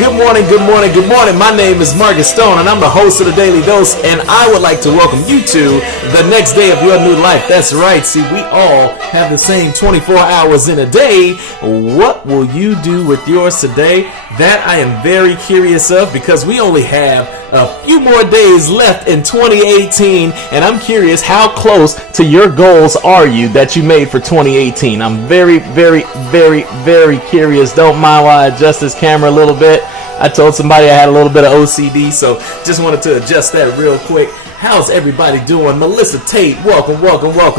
Good morning, good morning, good morning. My name is Markiss Stone, and I'm the host of the Daily Dose, and I would like to welcome you to the next day of your new life. That's right. See, we all have the same 24 hours in a day. What will you do with yours today? That I am very curious of, because we only have a few more days left in 2018, and I'm curious, how close to your goals are you that you made for 2018? I'm very curious. Don't mind while I adjust this camera a little bit. I told somebody I had a little bit of OCD, so just wanted to adjust that real quick. How's everybody doing? Melissa Tate, welcome.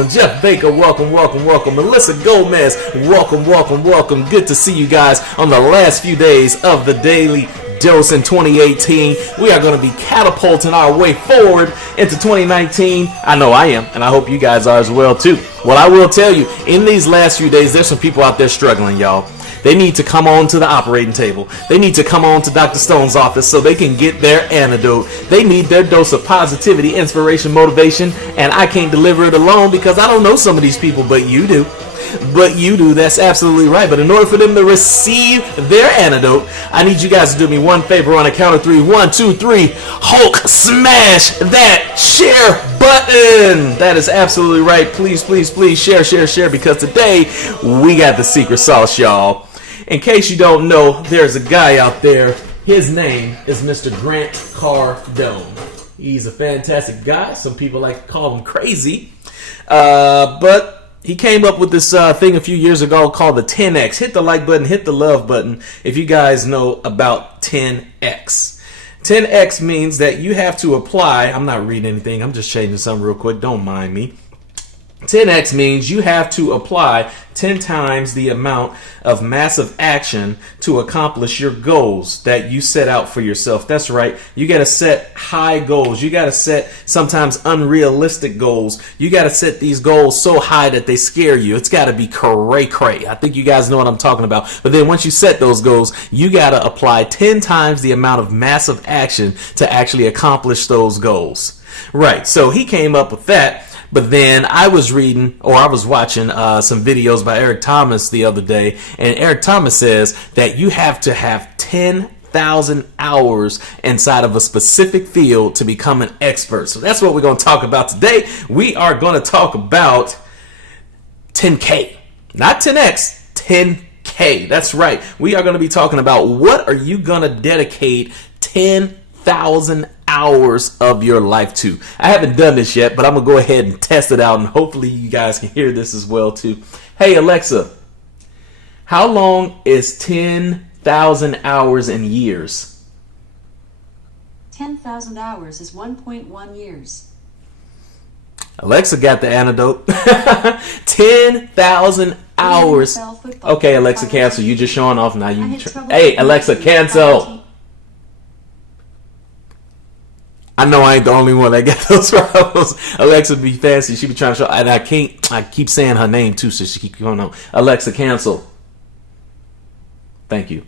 Jeff Baker, welcome. Melissa Gomez, welcome. Good to see you guys on the last few days of the Daily Dose in 2018. We are going to be catapulting our way forward into 2019. I know I am, and I hope you guys are as well too. Well, I will tell you, in these last few days, there's some people out there struggling, y'all. They need to come on to the operating table. They need to come on to Dr. Stone's office so they can get their antidote. They need their dose of positivity, inspiration, motivation, and I can't deliver it alone because I don't know some of these people, but you do. That's absolutely right. But in order for them to receive their antidote, I need you guys to do me one favor on a count of three. 1, 2, 3. Hulk smash that share button. That is absolutely right. Please share, because today we got the secret sauce, y'all. In case you don't know, there's a guy out there. His name is Mr. Grant Cardone. He's a fantastic guy. Some people like to call him crazy. But he came up with this thing a few years ago called the 10X. Hit the like button, hit the love button if you guys know about 10X. 10X means that you have to apply. I'm not reading anything. I'm just changing something real quick. Don't mind me. 10X means you have to apply 10 times the amount of massive action to accomplish your goals that you set out for yourself. That's right. You got to set high goals. You got to set sometimes unrealistic goals. You got to set these goals so high that they scare you. It's got to be cray. I think you guys know what I'm talking about. But then once you set those goals, you got to apply 10 times the amount of massive action to actually accomplish those goals. Right. So he came up with that. But then I was watching some videos by Eric Thomas the other day, and Eric Thomas says that you have to have 10,000 hours inside of a specific field to become an expert. So that's what we're going to talk about today. We are going to talk about 10K, not 10X, 10K. That's right. We are going to be talking about what are you going to dedicate 10,000 hours of your life to. I haven't done this yet, but I'm gonna go ahead and test it out, and hopefully you guys can hear this as well too. Hey Alexa, how long is 10,000 hours in years? 10,000 hours is 1.1 years. Alexa got the antidote. 10,000 hours. Okay, Alexa, cancel. You just showing off now. Hey Alexa, cancel. I know I ain't the only one that got those problems. Alexa be fancy. She be trying to show, and I keep saying her name too, so she keep going on. Alexa, cancel. Thank you.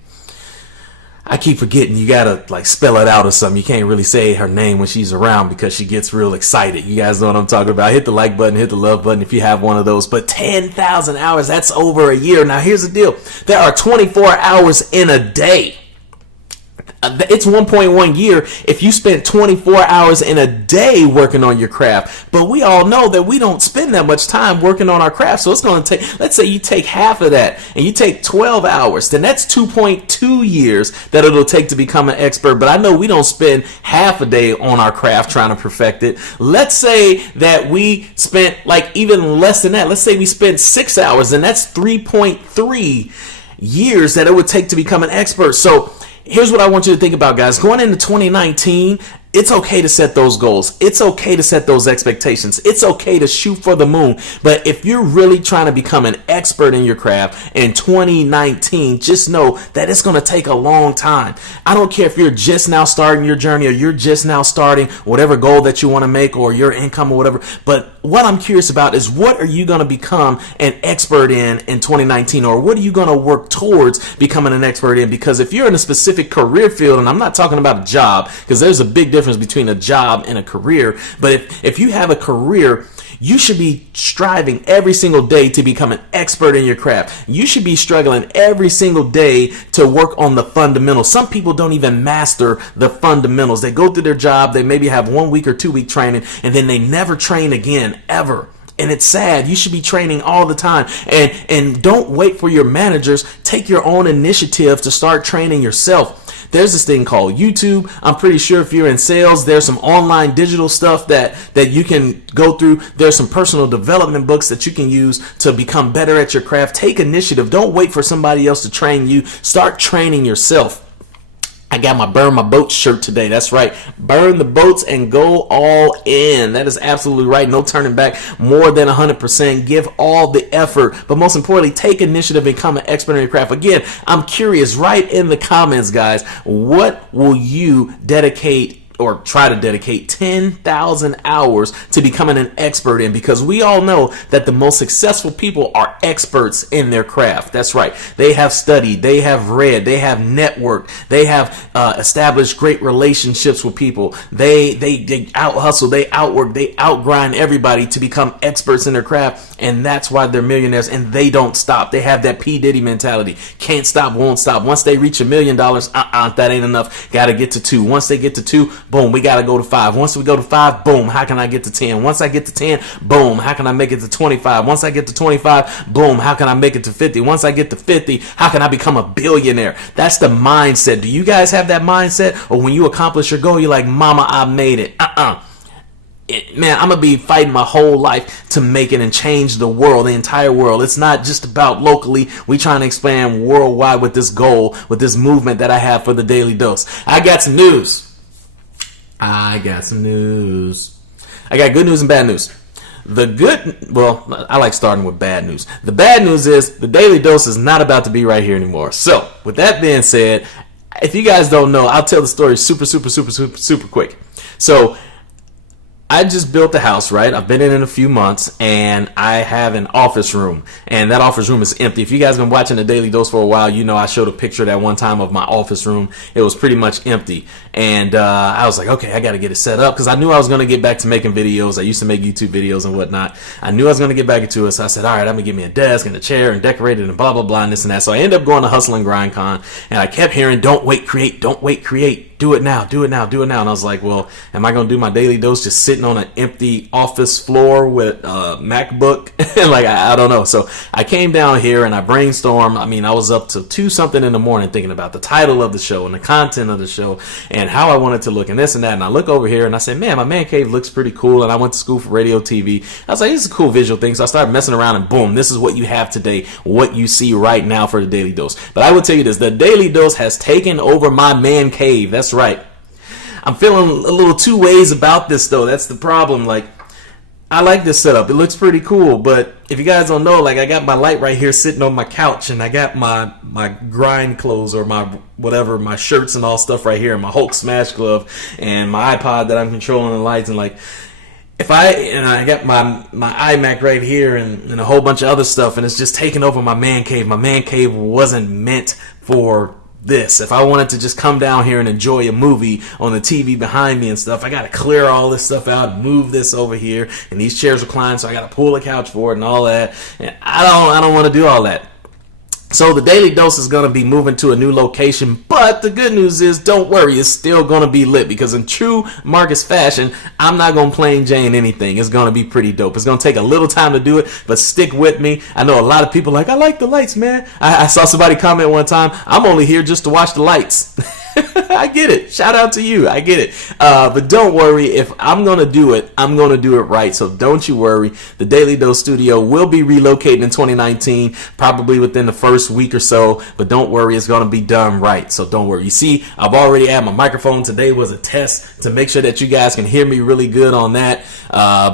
I keep forgetting you gotta like spell it out or something. You can't really say her name when she's around because she gets real excited. You guys know what I'm talking about. Hit the like button, hit the love button if you have one of those. But 10,000 hours, that's over a year. Now here's the deal. There are 24 hours in a day. It's 1.1 year if you spent 24 hours in a day working on your craft. But we all know that we don't spend that much time working on our craft. So it's going to take, let's say you take half of that and you take 12 hours, then that's 2.2 years that it'll take to become an expert. But I know we don't spend half a day on our craft trying to perfect it. Let's say that we spent like even less than that. Let's say we spent 6 hours, and that's 3.3 years that it would take to become an expert. So here's what I want you to think about, guys. Going into 2019, it's okay to set those goals. It's okay to set those expectations. It's okay to shoot for the moon. But if you're really trying to become an expert in your craft in 2019, just know that it's going to take a long time. I don't care if you're just now starting your journey or you're just now starting whatever goal that you want to make or your income or whatever. But what I'm curious about is, what are you going to become an expert in 2019? Or what are you going to work towards becoming an expert in? Because if you're in a specific career field, and I'm not talking about a job, because there's a big difference difference between a job and a career. But if you have a career, you should be striving every single day to become an expert in your craft. You should be struggling every single day to work on the fundamentals. Some people don't even master the fundamentals. They go through their job, they maybe have 1 week or 2 week training, and then they never train again, ever. And it's sad. You should be training all the time. And don't wait for your managers. Take your own initiative to start training yourself. There's this thing called YouTube. I'm pretty sure if you're in sales, there's some online digital stuff that you can go through. There's some personal development books that you can use to become better at your craft. Take initiative. Don't wait for somebody else to train you. Start training yourself. I got my Burn My Boats shirt today. That's right. Burn the boats and go all in. That is absolutely right. No turning back. More than 100%. Give all the effort. But most importantly, take initiative and become an expert in your craft. Again, I'm curious. Write in the comments, guys. What will you dedicate or try to dedicate 10,000 hours to becoming an expert in? Because we all know that the most successful people are experts in their craft. That's right. They have studied, they have read, they have networked, they have established great relationships with people. They out hustle, they outwork, they outgrind everybody to become experts in their craft. And that's why they're millionaires, and they don't stop. They have that P. Diddy mentality. Can't stop, won't stop. Once they reach $1 million, that ain't enough. Got to get to 2. Once they get to 2, boom, we got to go to 5. Once we go to 5, boom, how can I get to 10? Once I get to 10, boom, how can I make it to 25? Once I get to 25, boom, how can I make it to 50? Once I get to 50, how can I become a billionaire? That's the mindset. Do you guys have that mindset? Or when you accomplish your goal, you're like, mama, I made it. Man, I'm going to be fighting my whole life to make it and change the world, the entire world. It's not just about locally. We trying to expand worldwide with this goal, with this movement that I have for the Daily Dose. I got some news. I got good news and bad news. I like starting with bad news. The bad news is the Daily Dose is not about to be right here anymore. So, with that being said, if you guys don't know, I'll tell the story super quick. So, I just built a house, right? I've been in it a few months, and I have an office room, and that office room is empty. If you guys have been watching the Daily Dose for a while, you know I showed a picture that one time of my office room. It was pretty much empty, and I was like, okay, I got to get it set up, because I knew I was going to get back to making videos. I used to make YouTube videos and whatnot. I knew I was going to get back into it, so I said, all right, I'm going to get me a desk and a chair and decorate it and blah, blah, blah, and this and that. So I ended up going to Hustle and Grind Con, and I kept hearing, don't wait, create, don't wait, create. Do it now, do it now, do it now. And I was like, well, am I going to do my Daily Dose just sitting on an empty office floor with a MacBook? Like, I don't know. So I came down here and I brainstormed. I mean, I was up to 2 something in the morning thinking about the title of the show and the content of the show and how I wanted to look and this and that. And I look over here and I said, man, my man cave looks pretty cool. And I went to school for radio, TV. I was like, this is a cool visual thing. So I started messing around and boom, this is what you have today, what you see right now for the Daily Dose. But I will tell you this, the Daily Dose has taken over my man cave. That's right. I'm feeling a little two ways about this, though. That's the problem. Like, I like this setup. It looks pretty cool. But if you guys don't know, like, I got my light right here sitting on my couch, and I got my grind clothes or my whatever, my shirts and all stuff right here, and my Hulk smash glove, and my iPod that I'm controlling the lights, and like, I got my iMac right here and a whole bunch of other stuff, and it's just taking over my man cave. My man cave wasn't meant for this. If I wanted to just come down here and enjoy a movie on the TV behind me and stuff, I got to clear all this stuff out, move this over here, and these chairs recline, so I got to pull a couch for it and all that. And I don't want to do all that. So the Daily Dose is going to be moving to a new location, but the good news is, don't worry, it's still going to be lit, because in true Markiss fashion, I'm not going to plain Jane anything. It's going to be pretty dope. It's going to take a little time to do it, but stick with me. I know a lot of people like, I like the lights, man. I saw somebody comment one time, I'm only here just to watch the lights. I get it. Shout out to you. I get it. But don't worry. If I'm going to do it, I'm going to do it right. So don't you worry. The Daily Dose studio will be relocating in 2019, probably within the first week or so. But don't worry. It's going to be done right. So don't worry. You see, I've already had my microphone. Today was a test to make sure that you guys can hear me really good on that.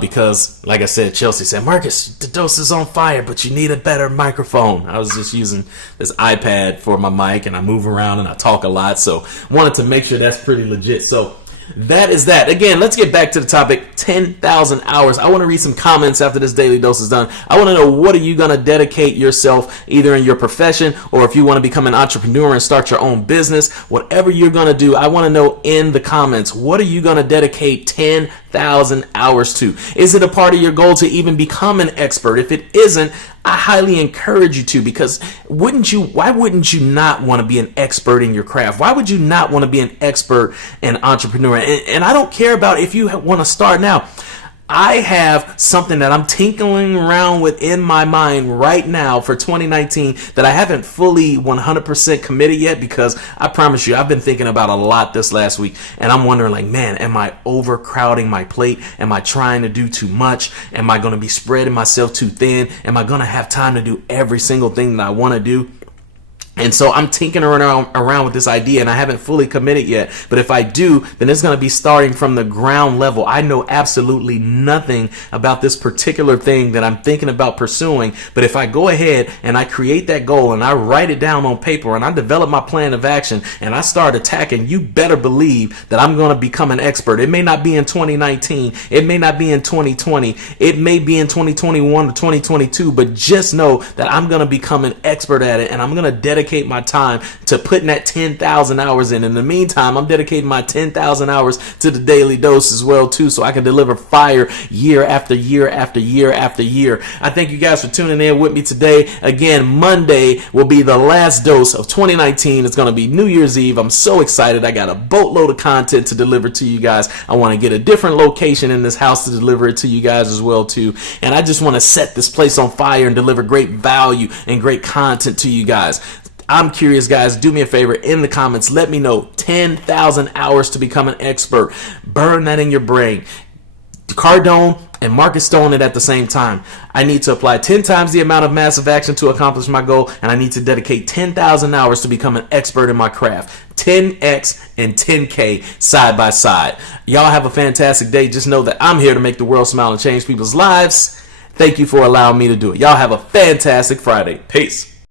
Because, like I said, Chelsea said, Markiss, the Dose is on fire, but you need a better microphone. I was just using this iPad for my mic, and I move around and I talk a lot. So wanted to make sure that's pretty legit. So That is that. Again, let's get back to the topic, 10,000 hours. I want to read some comments after this daily dose is done. I want to know, what are you going to dedicate yourself, either in your profession or if you want to become an entrepreneur and start your own business, whatever you're going to do, I want to know in the comments, what are you going to dedicate 10,000 hours to? Is it a part of your goal to even become an expert? If it isn't, I highly encourage you to, because why wouldn't you not want to be an expert in your craft? Why would you not want to be an expert and entrepreneur? And I don't care about if you want to start now. I have something that I'm tinkling around with in my mind right now for 2019 that I haven't fully 100% committed yet, because I promise you, I've been thinking about a lot this last week, and I'm wondering, like, man, am I overcrowding my plate? Am I trying to do too much? Am I going to be spreading myself too thin? Am I going to have time to do every single thing that I want to do? And so I'm tinkering around with this idea, and I haven't fully committed yet. But if I do, then it's going to be starting from the ground level. I know absolutely nothing about this particular thing that I'm thinking about pursuing. But if I go ahead and I create that goal and I write it down on paper and I develop my plan of action and I start attacking, you better believe that I'm going to become an expert. It may not be in 2019. It may not be in 2020. It may be in 2021 or 2022. But just know that I'm going to become an expert at it, and I'm going to dedicate my time to putting that 10,000 hours in. In the meantime, I'm dedicating my 10,000 hours to the daily dose as well too, so I can deliver fire year after year after year after year. I thank you guys for tuning in with me today. Again, Monday will be the last dose of 2019. It's going to be New Year's Eve. I'm so excited. I got a boatload of content to deliver to you guys. I want to get a different location in this house to deliver it to you guys as well too. And I just want to set this place on fire and deliver great value and great content to you guys. I'm curious, guys. Do me a favor in the comments. Let me know 10,000 hours to become an expert. Burn that in your brain. Cardone and Markiss Stone it at the same time. I need to apply 10 times the amount of massive action to accomplish my goal, and I need to dedicate 10,000 hours to become an expert in my craft. 10x and 10k side by side. Y'all have a fantastic day. Just know that I'm here to make the world smile and change people's lives. Thank you for allowing me to do it. Y'all have a fantastic Friday. Peace.